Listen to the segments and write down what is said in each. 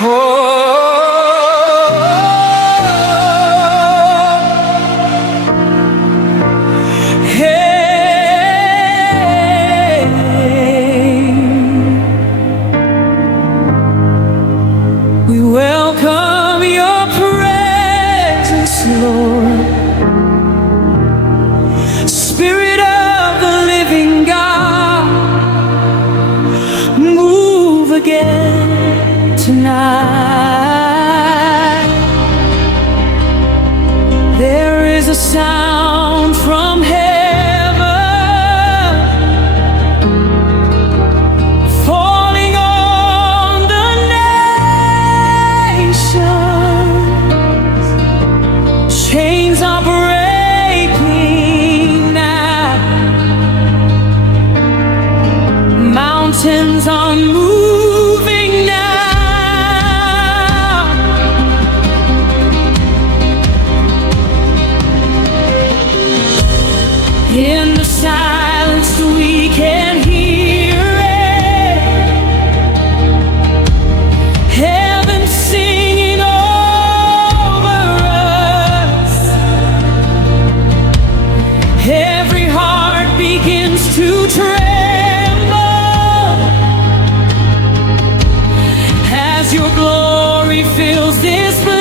We welcome your presence, Lord. Spirit of the living God, move again tonight. There is a sound from heaven falling on the nations. Chains are breaking now. Mountains are moving now. In the silence we can hear it. Heaven singing over us. Every heart begins to tremble as your glory fills this place.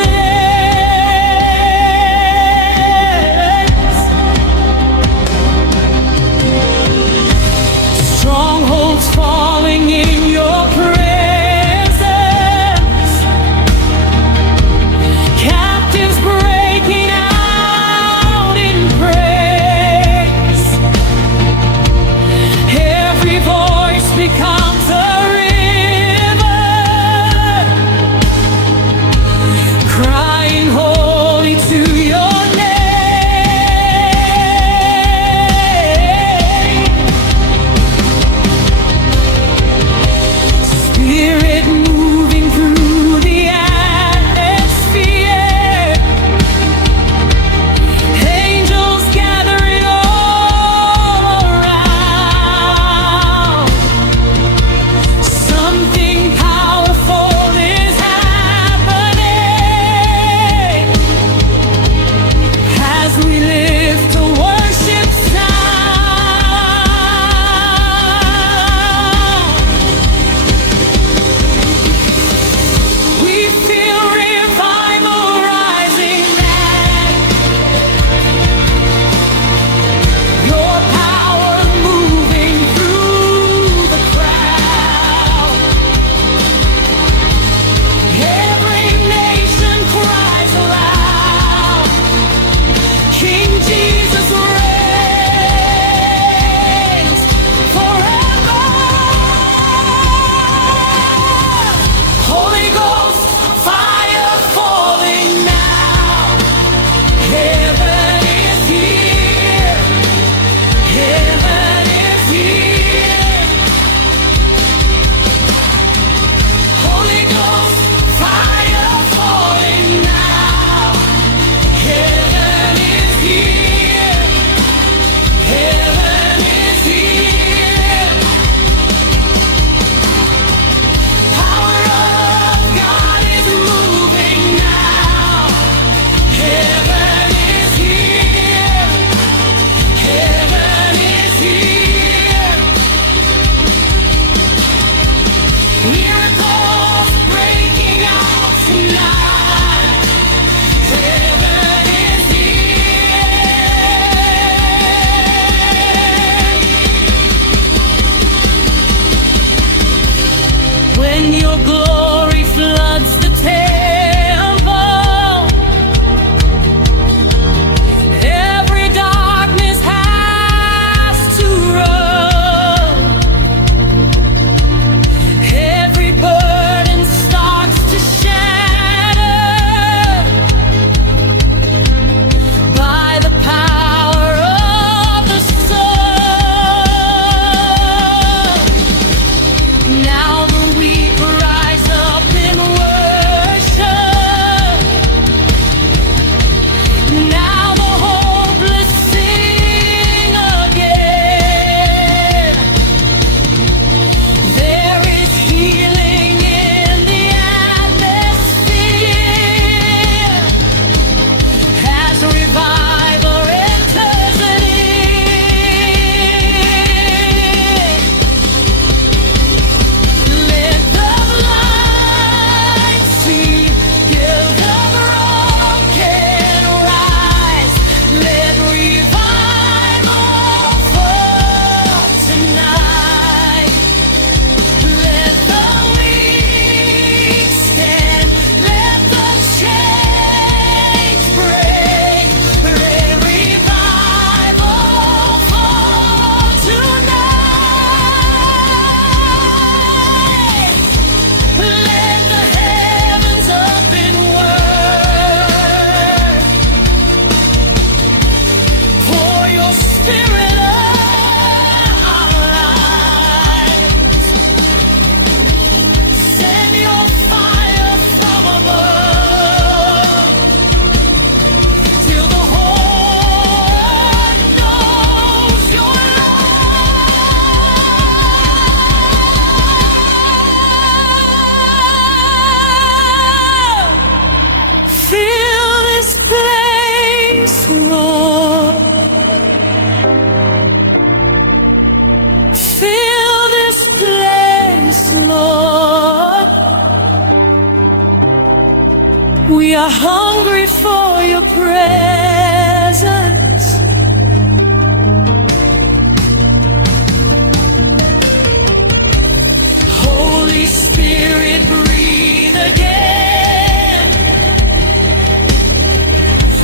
Strongholds falling in your presence. Captives breaking out in praise. Every voice becomes a river, crying holy to your name. Spirit moving through the atmosphere. Angels gathering all around. Something powerful is happening as we lift the worship sound. We feel revival rising now. Your power moving through the crowd. Every nation cries aloud. King Jesus reigns forever. Holy Ghost fire falling now. Heaven is here. Heaven is here. Holy Ghost fire falling now. Heaven is here. Heaven is here. Power of God is moving now. Heaven is here. Heaven is here. Miracles breaking out tonight. Heaven is here. When your glory floods the temple, every darkness has to run. Every burden starts to shatter by the power of the sun. Now the weak rise up. are hungry for your presence. Holy Spirit, breathe again.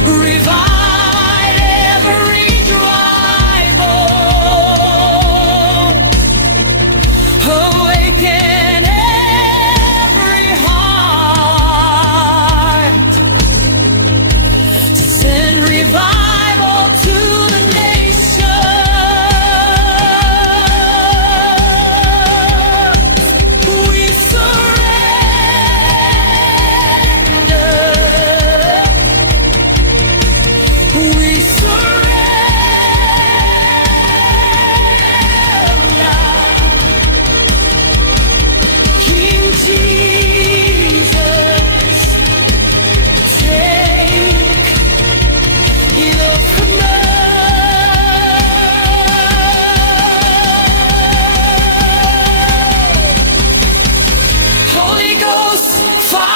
Revive every dry bone. Awaken every heart. Send revival to the nations. We surrender. We surrender. King Jesus, take your command. Holy Ghost, fire.